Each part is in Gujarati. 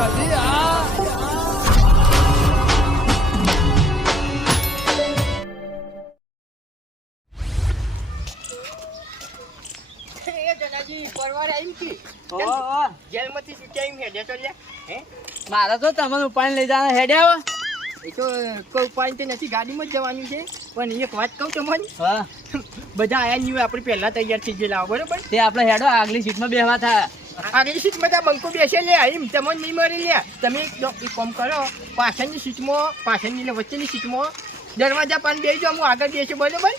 સાથી મારા તો તમને ઉપાડી લઈ જવાના હેડ્યા એ તો કોઈ ઉપાય તો નથી, ગાડીમાં જ જવાનું છે. પણ એક વાત કહું તમને, હા બધા આયા નહીં હોય, આપણે પહેલા તૈયાર થઈ ગયેલા બરોબર. તે આપણે હેડો આગલી સીટમાં બેહવા થાય. આગલી સીટમાં ત્યાં બંકો બેસે લે, એમ તમને નહીં મળી લે. તમે એક કામ કરો, પાછળની સીટમાં, પાછળની એટલે વચ્ચેની સીટમાં દરવાજા પાન બેસી જાઓ, હું આગળ બેસું બરોબર.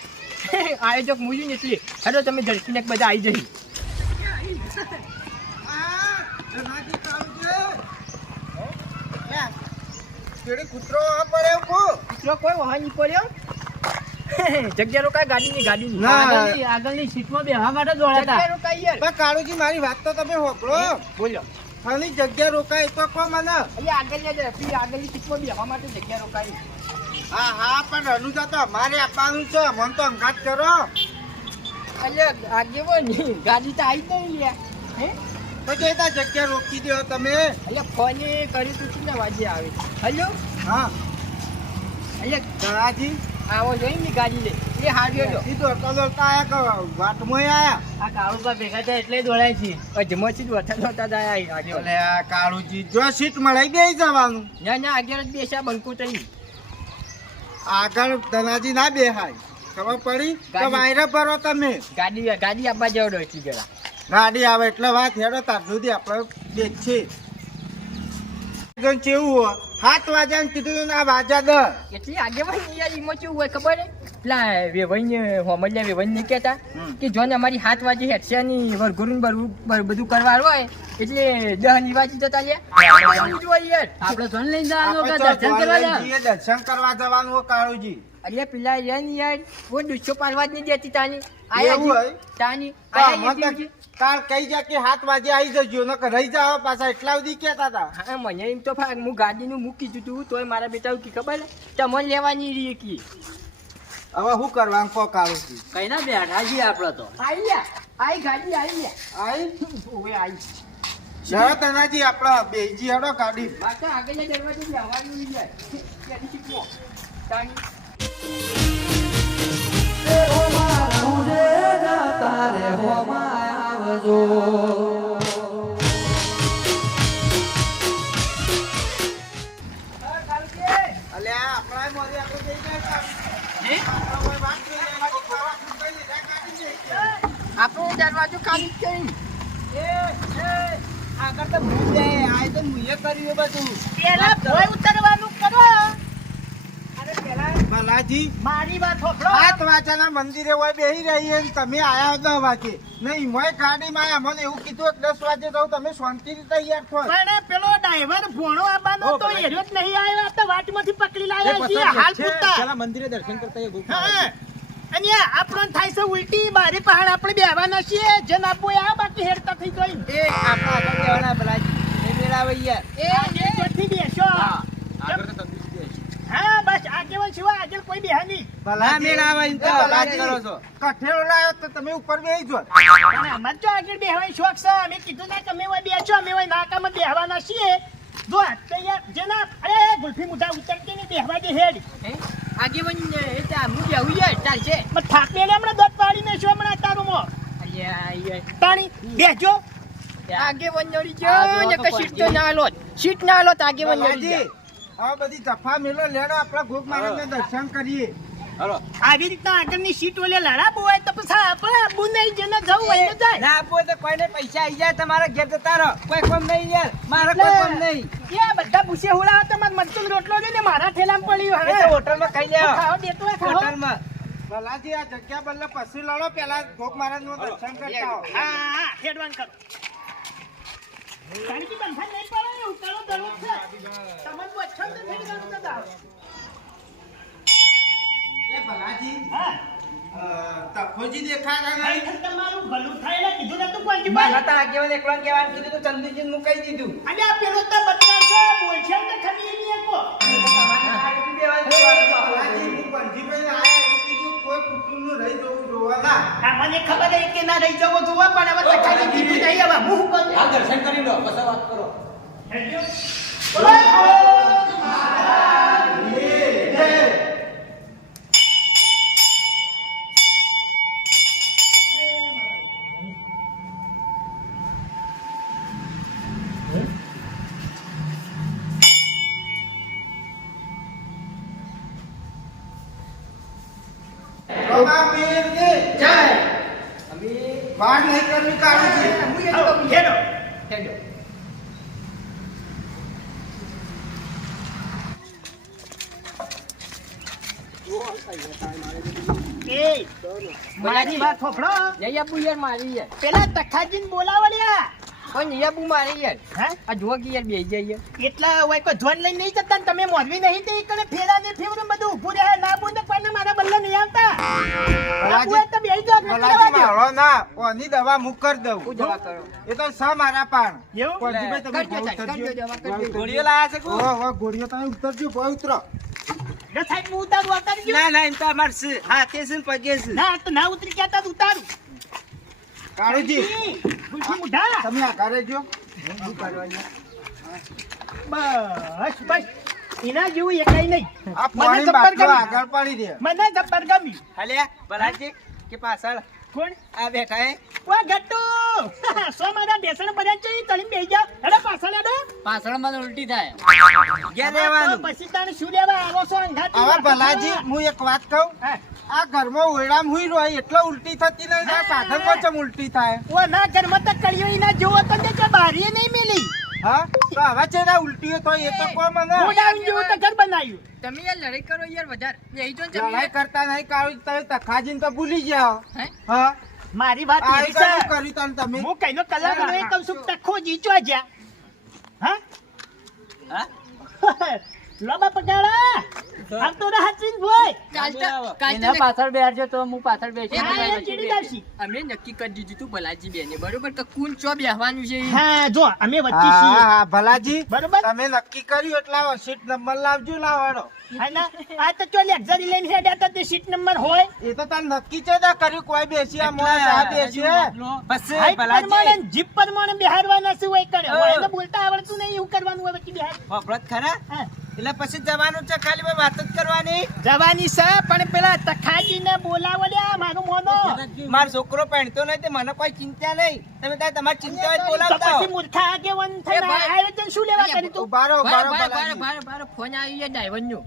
આયોજક મૂજું ને એટલે હેડો તમે ઝડપીને બધા આવી જઈ. કૂતરો પડ્યો કોઈ વાહન નહીં પડ્યો. જગ્યા રોકાય ગાડીની આગળની સીટમાં બેહવા માટે દોડ્યા હતા. જગ્યા રોકાય યાર. કાળુજી મારી વાત તો તમે હોકળો. બોલો. આની જગ્યા રોકાય તો કો મને. આગળની સીટમાં બેહવા માટે જગ્યા રોકાય. હા પણ રનુજા તો અમારે આપવાનું છે, મને તો અંગાત કરો. એટલે આગેવાન ગાડી તો આવી જ નહીં લે. હે તો જતા જગ્યા રોકી દો તમે. એટલે ફોને કર્યું તું કેટલા વાગે આવે? હલો હા એટલે ધરાજી આવો જોઈ ને ગાડી લે એ હાર્યો ઈ દોડતા દોડતા આયા વાટમાં આયા. આ કાળુબા ભેગા થાય એટલે દોડાય છે. અજમથી જ વથા આયા એટલે આ કાળુજી જો સીટ મળાઈ બેસી જવાનું. ના આગળ જ બેસ્યા બંકુ તઈ. આગળ ધનાજી ના બેહાય, ખબર પડી તો વાયરે ભરો તમે. ગાડી આપવા જવડો એટલી જરા. ગાડી આવે એટલે વાત હેડો તાર સુધી આપણે બેસીએ. કેવું હોય 7 વાગ્યા કીધું ના વાજા દ એટલી આગેવાન યાર ઈમાં કેવું હોય ખબર હે? પેલા વેવાઈને હોમલિયા વેવાઈને કહેતા કે જોને અમારી 7 વાગે હેડશે ની વરઘોરું બધું કરવાનું હોય એટલે 10 ની વાજી જતા લે. આપણે જોન લઈને જવાનું કે દર્શન કરવા જવાનું? દર્શન કરવા જવાનું હોય કાળુજી. અરે પેલા યાર વો દુસ્સો પારવા જ નહીં દેતી તાની. એવું હોય? તાની આયા કાલ કઈ જા કે 7 વાગે આવી જજો, નકર રહી જાવ પાછા એટલા સુધી કહેતા હતા. હા મને એમ તો હું ગાડીનું મૂકી દીધું તોય મારા બેટા કી ખબર તમને લેવાની રહી કી. હવે શું કરવાનું કો કાળુજી? કઈ ના બેઠા છીએ આપણે તો. આઈ ગાડી આવી લે. આઈ ઓવે આઈ. ચલો તનાજી આપણે બેજી હેડો ગાડી. બાકા આગળના દરવાજે જવાનું નહીં જાય. ત્યાંથી શીખવો. તાની તારે હોમાં આવજો. અલ્યા આપણા મોરી આપણે જઈ ગયા. આપણો દરવાજો ખાલી જ કરી. આગળ તો ભૂલ જાય, આ તો મુએ કર્યું બધું. પેલા ભોય ઉતરવાનું કરો. ભલાજી મારી વાત હોભળો. 7 વાગ્યાના મંદિરે હોય બેહી રહી અને તમે આયા 10 વાગે. નહીં મોય ગાડીમાં આયા, મને એવું કીધું 10 વાગે જાવ તમે શાંતિથી તૈયાર થો. પણ પેલો ડ્રાઈવર ભોણો આવવાનો તો એરો જ નહીં આવ્યો. આ તો વાટમાંથી પકડી લાવ્યા છીએ હાલ પૂરતા. પેલા મંદિરે દર્શન કરતા એ હા અને આપણો થાય છે ઉલટી બારે પહાડ આપણે બેહવાના છીએ. જન આપો આ બાકી હેડતા થઈ ગઈ. એ આપણા આગળ બેવાના ભલાજી એ મેળાવે યાર. એ જોથી બેસો. આગળ તો તમે હા બસ આગેવાન સિવાય આગળ કોઈ બેહા નહીં. ભલા મેળાવે ઇન તો વાત કરો છો. કઠેલો લાયો તો તમે ઉપર બેહી જો. અને અમાર તો આગળ બેહવાનો શોખ છે. અમે કીધું ના તમે હોય બેસો, અમે હોય નાકામાં બેહવાના છીએ. જો તૈયાર જનાબ. અરે ગુલ્ફી મુઠા ઉતરતી ને બેહવા દે હેડ. આગેવાન એ તો આમનું બેહું યાર ચાલશે. પણ થાક મેલે હમણાં દોત પાડી ને શું હમણાં તારુંમાં. અલ્યા તાણી બેજો. આગેવાન નડી ગયો ને કે સીટ તો ના આલો. સીટ ના આલો તો આગેવાન નડી જાય. આ બધી જફા મેલો લેડો આપણા ગોપ મહારાજને દર્શન કરીએ. આવી રીતના આગળની સીટ ઓલે લડાબુ હોય તો પછી આપણે આબુ નહીં જેને જવું હોય ને જાય. ના આપો તો કોઈને પૈસા આવી જાય તમારા ઘેર જતા રહો. કોઈ કોમ નહીં યાર, મારા કોઈ કોમ નહીં. એ બધા ભૂસે હુડા તમાર મરચું રોટલો દે ને મારા ઠેલામાં પડ્યું હવે. હોટલમાં ખાઈ લેવો. ખાઓ દેતો હોય ખાઓ. હોટલમાં ભલાજી આ જગ્યા બદલે પછી લડો, પેલા ગોપ મહારાજનું દર્શન કરતા આવો. હા હેડવાન કરો. ગાડી બંધન નહીં પડે ને ઉતારો દરરોજ છે. તમને બચ્ચો તો થઈ ગયું દાદા. એ ભલાજી હા તખોજી દેખાતા નહીં. ભાઈ તમારું ભલું થાય ને કીધું નતું કોઈ કી મારા તા આગેવાન એકલો કહેવાનું કીધું તો ચંદુજી મુકાઈ દીધું. અને આ પેલો તો બતરા છે બોલ છે તો ખમી નહીં આકો. ભલાજી હું પંજીભાઈ આયા એવું કીધું કોઈ કુટુંબનું રહી જવું જોવા ના. આ મને ખબર હે કે ના રહી જવો જોવા પણ હવે તખાની કીધું નહીં હવે હું કરું. દર્શન કરી લો પછી વાત કરો. વાર નહીં કરવી કાળુજી. હેડો. એ મારી વાત ફોફડો. જઈ આપું યાર મારી યાર પેલા તખાજીને બોલાવડ્યા. પણ જઈ આપું મારી યાર હે? આ જુઓ કે યાર બેસી જાય યાર એટલા હોય કોઈ ધ્વન લઈને નહીં જતા ને તમે મોરવી નહીં તે કણે ફેરા ને ફેવરું બધું ઊભું રહે ના બોલ તો કોઈને મારા બલ્લે નહીં આવતા. આવું હોય તો બેસી જાઓ, નકર ભલાજી રહેવા દ્યો. મારો ના કોની દવા મુક કરી દઉં. હું દવા કરો એ તો સ મારા પાણ. એવું? કોજીભાઈ તમે કરજો ભાવ સાહેબ, કરજો ઉતરજો. દવા કરજો. ગોળીઓ લાયા છે કો? ઓહો, ગોળીઓ તમે ઉતરજો, ભાવ ઉતરો. જો સાહેબ હું ઉતારું, ઉતારી ગયો. ના એમ તો અમાર છે હાથે છે ને પગે છે. ના તો ના ઉતરી ગયા તા ઉતારું. કાળુજી ગુલફી મુઢા. તમે આ ઘરે જો. બસ બસ એના જેવું એકાઈ નહીં. આ મને પાણી જબ્બર બાટલો ગમ્યું. આગળ પાડી દે. મને જબ્બર ગમ્યું. હાલે ભલાજી કે પાછળ કોણ? આ બેઠા હે. વા ગટ્ટુ. સો મારા બેસણ બધા છે ઈ તળીને બેસી જાઓ. હેડો પાછળ હેડો. પાછળમાં તો ઉલટી થાય ઘેર તો રહેવાનું. પછી તાણે શું લેવા આવો છો અંગાત? હવે ભલાજી હું એક વાત કહું. હા. આ ઘરમાં ઓયડામ હુઈ રહ્યો એટલે ઉલટી થતી નહીં. આ સાધનમાં ચમ ઉલટી થાય. ઓ ના ઘરમાં તો કળીઓ ઈના જોવો તો ને કે બારીએ નહીં મેલી. હા તો હવે છે ને ઉલટીઓ તો એ તો કો મને. ગોડાઉન જેવું તો ઘર બનાવ્યું. તમે યાર લડાઈ કરો યાર વધારે બેસી જો ને લડાઈ કરતા નહીં કાળું તમે તખાજીને તો ભૂલી જાઓ. હે? હા મારી વાત આ એવી કયું છે. કર્યું તને તમે? હું કઈનો કલાક એ કહું છું ટખો જીચવા જ્યાં. હા? લોબા પગાડા. આમ તો હાચવીને ભોય. એના પાછળ બેસજો તો હું પાછળ બેસી હા, એ ચીડી જાવશી. અમે નક્કી કરી દીધું તું ભલાજી બેને બરોબર કે કોણ ચો બેહવાનું છે ઈ? હા જો અમે વચ્ચે હા છીએ. હા ભલાજી બરોબર? તમે નક્કી કર્યું એટલે આવો સીટ નંબર લાવજો લાવવાનો. હા ના? આ તો ચો લક્ઝરી લઈને હેડ્યા તા તે સીટ નંબર હોય. એ તો તને નક્કી છે ને કર્યું કોઈ બેસી આ મોણા સાહેબ બેસી હાઈટ પ્રમાણે ને જીપ પ્રમાણે બેહાડવાના છે હોય કરે. હોય એને બોલતા આવડતું નહીં એવું કરવાનું હોય વચ્ચે બેહાડ. વફરત ખરા હા. એટલે પછી જવાનું છે ખાલી ભાઈ વાત જ કરવાની. જવાની છે પણ પેલા તખાજીને બોલાવડ્યા મારું મોનો. મારો છોકરો પહેણતો નહીં તે મને કોઈ ચિંતા નહીં. તમે તાર તમારી ચિંતા હોય તો તો બોલાવતા પછી આવો. મૂર્ખા આગેવાન થઈને એ ભાઈ. આયોજન શું લેવા કર્યું તું? ઉભા રહો, ઉભા રહો, ભલાજી. બાર ફોન આવી ગયા ડ્રાઈવરનો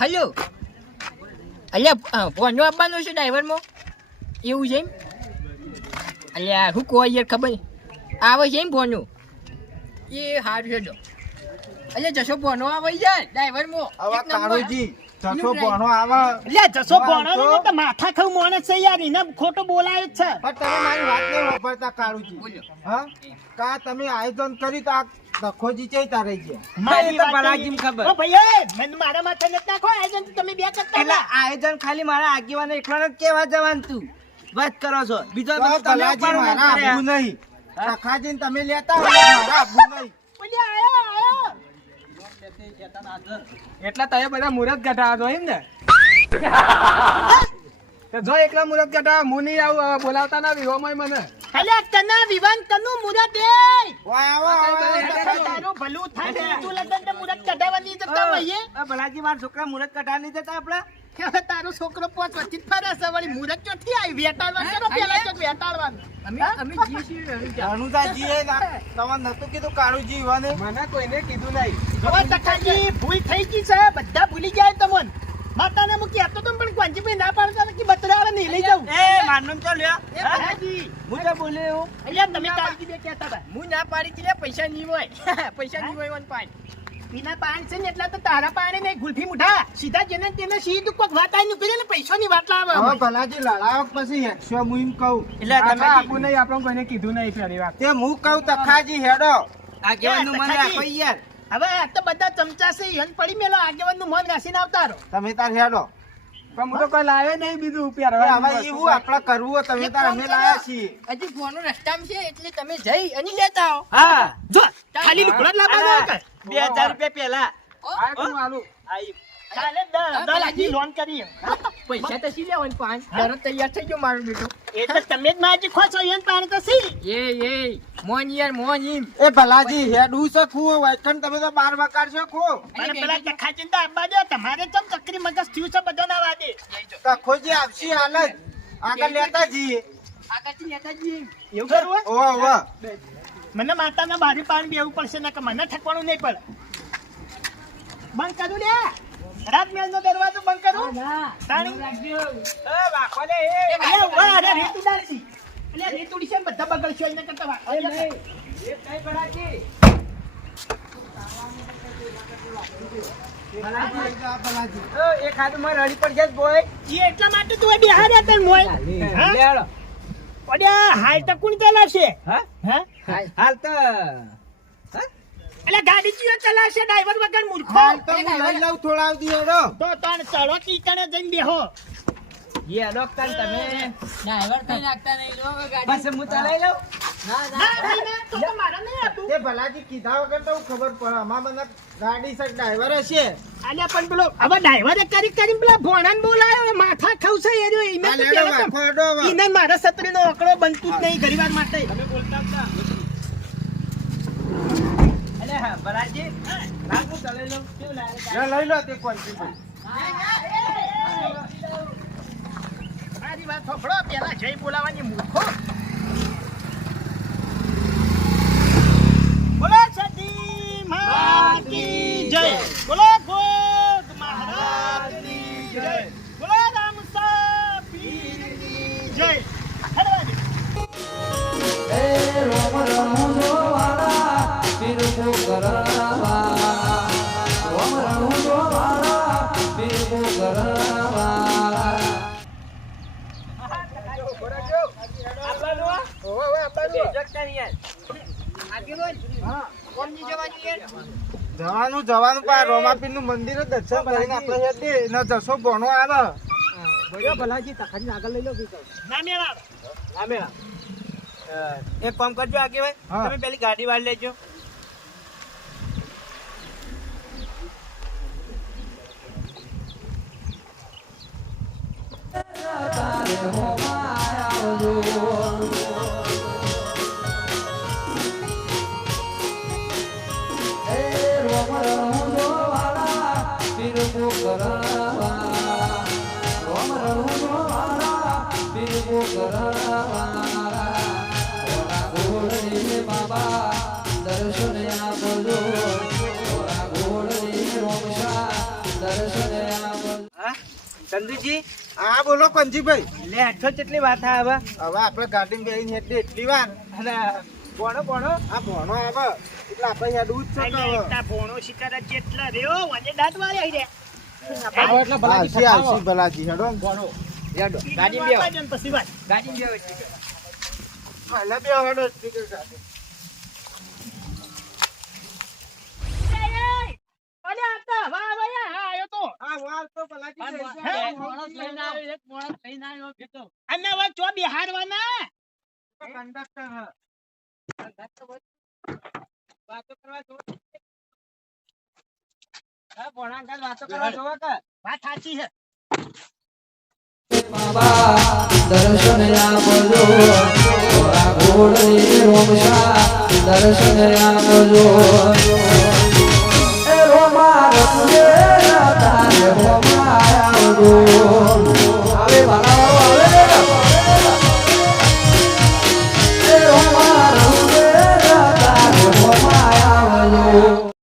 હલો અલ્યા ફોનનો આપવાનો છે ડ્રાઈવરમાં એવું છે એમ અલ્યા હું કહો યાર ખબર નહીં. આવે છે એમ ફોનનું એ સારું છે જો અલ્યા જશો ફોનો આવે જાય ડ્રાઈવરમાં આવા એક નંબર. કાળુજી જશો એનું ભણો આવા. લે જશો વાહ, ભણો તો? ને તો માથા ખાવ માણસ છે યાર એને ખોટો બોલાય જ છે. પણ તમે મારી વાત નહીં વાપરતા કાળુજી. બોલ્યો. હા કા તમે આયોજન કર્યું તો આ દખોજી ચેતા રહી ગયા. મારી એ તો વાત ભલાજીને નહીં. ખબર. ઓ ભાઈ મને મારા માથે નથી નાખો આયોજન તો તમે બે કરતા એટલે હતા. આયોજન ખાલી મારા આગેવાને એકલાને જ કહેવા જવાનું તું. વાત કરો છો બીજો તો તમે ભલાજી પણ મારા મારા આબુ આબુ નહીં. સખાજીને તમે લેતા હોય મારા આબુ નહીં. ઓલી આયો. એટલા તમે બધા મુરત ગઢા છો એમ ને તો જો એકલા મુરત ગઢા હું નહીં આવું બોલાવતા ના વિહોમાં મને અલ્યા કના વિવાન કનું મુરત એ વાહ, વાહ, વાહ. તારું ભલું થાય ને તું લગન તો મુરત કઢાવવાની જતા હોઈએ. ભલાજી મારા છોકરા મુરત કઢા નહીં દેતા આપડા. હવે તારો છોકરો પોચ વચ્ચે જ ફરે છે વળી મુરત ચોથી આવી વેટાડવાનું કરો પેલા ચોક વેટાડવાનું. અમે જઈએ છીએ રવિ. અનુદાજી એ ના- તમને નતું કીધું કાળુજી યુવાને? મને કોઈને કીધું નહીં હવે તખાજી ભૂલ થઈ ગઈ છે બધા ભૂલી જાય તમોન. માતાને હું કહેતો તો પણ કોંજીભાઈ ના પાડતા હતા કે બતરાવે નહીં લઈ જાઉં. એ માનમ તો લ્યો. એ ભલાજી, હું તો બોલ્યો એવું. અહીંયા તમે કાળજી બે કહેતા હતા. હું ના પાડી હતી લે, પૈસા નહીં હોય પૈસા નહીં હોય વન પાડ પીના પાન છે ને એટલા તો તારા પાને નહીં ગુલ્ફી મુઠા સીધા જેને તેને સીધું કોક વાત આઈ નીકળે ને પૈસાની વાત લાવે હવે અમે. ભલાજી લડાવક પછી એકસો હું એમ કહું. એટલે તમે આપું નહીં આપણને કોઈને કીધું નહીં ફરી વાત તે હું કહું તખાજી હેડો. આગેવાનનું મન રાખો યાર. હવે આ તો બધા ચમચા છે યન પડી મેલો આગેવાનનું મન રાખીને આવતા રહો. તમે તાર હેડો. પણ હું તો કોઈ લાવે નહીં બીજું હવે પહેરવા એવું આપડે કરવું હોય તમે તાર અમે લાયા છીએ. હજી ફોનો રસ્તામાં છે એટલે તમે જઈ અને લેતા આવો હા જો ખાલી લુગડા જ લાવવાનો હોય કે? 2000 રૂપિયા પેલા. ઓ, આ તું આલું આઈ. કાલે દલાજી લોન કરી પૈસા તો સી લેવાનું પાન તરત તૈયાર થઈ ગયો મારો બેટો એટલે તમે જ માજી ખોસો એન પાણી તો સી એ મોન યાર મોન ઈમ એ ભલાજી હેડું છે ખુઓ વાયકન તમે તો 12 વકાર છો ખો અને પેલા જખાચિંતા આબા દે તમારે ચમ ચકરી મગજ થયું છે બધાના વાદે કખોજી આપશી હાલ જ આગળ લેતા જઈએ આગળથી લેતા જઈએ એવું કરવું ઓવા ઓવા મને માતાના બારી પાણી બેવું પડશે ને કે મને ઠકવાનું નહીં પડે બંધ કરું લે રાજમહેલનો દરવાજો બંધ કરું તાણી અરે વાહ અરે રેત ઉડાડશી એટલે રેત ઉડી છે ને બધા બગડશે એને કરતા વાત એક હાથ માં રડી પડી જાય બોય ઈ એટલા માટે તું બિહાર્યા તને મોય હા? ઓડ્યા હાલ તો કોણ ચલાવશે હા હાલ તો એટલે ગાડી ચિયો ચલાવશે ડ્રાઈવર વગર મૂર્ખો હાલ તો હું લઈ લઉં થોડા આવતી હેડો તો તણ ચડો કીકણે જઈને બેહો યે ડોક્ટર તમે ડ્રાઈવર કઈ નાખતા નહીં જો ગાડી બસ હું ચલાવી લઉં ના ના ના તો મારા નહીં આપું એ ભલાજી કીધા વગર તો ખબર પડે અમાર મને ગાડી સર ડ્રાઈવર હશે આલ્યા પણ પેલો હવે ડ્રાઈવરે કરી પેલા ભોણાને બોલાયો માથા ખવશે એ રહ્યો ઈને તો હાલ હેડો પેલા વાંખો હેડો હવે. ઈને મારા સત્રીનો આંકડો બનતું જ નહીં ઘણીવાર માટે તમે બોલતા હતા અલે હા બરાજી રાત હું ચલાવી લઉં કેવું લાગે લઈ લો તે કોન્સી મારી વાત સાંભળો પેલા જય બોલાવાની મૂર્ખો બોલો સતી માત કી જય બોલો ગોદ મહારાજની જય બોલો રામસા પીરની જય હરવાજી જવાનું પા રોમાપીર નું મંદિર જ દર્શન કરીને આપણે હેડે ને જશો ભણો આવે ભલાજી તખાજી આગળ લઈ લો ના મેળા ના મેળા એક કામ કરજો આગે ભાઈ હા. તમે પેલી ગાડી વાળી લેજો ચંદુજી હા બોલો કંજીભાઈ લે આઠસો કેટલી વાત આવે હવે આપણે ગાડીમાં બેસીને હેડે એટલી વાર અને ભણો ભણો આ ભણો આવે એટલે આપણે હેડવું જ છે તો હવે. એકતા ભોણો શિકાર જેટલા રહ્યો વને દાંત વાળી આવી રે એટલે આવશે આવશે ભલાજી હેડો ને. ભણો યાડો ગાડી બેહો પછી વાત ગાડી બેહો પહેલા બે હેડો સ્પીકર સાથે અરે આ તો વાહ વાહ આયો તો આ વાર તો ભલાજી હે? કંડક્ટર અને હવે ચો બિહારવાના વાતો કરવા જો હા ભણા વાતો કરવા જોવા કે વાત સાચી છે દર્શન આપજો આ ઘોડની રોમશા દર્શન આપજો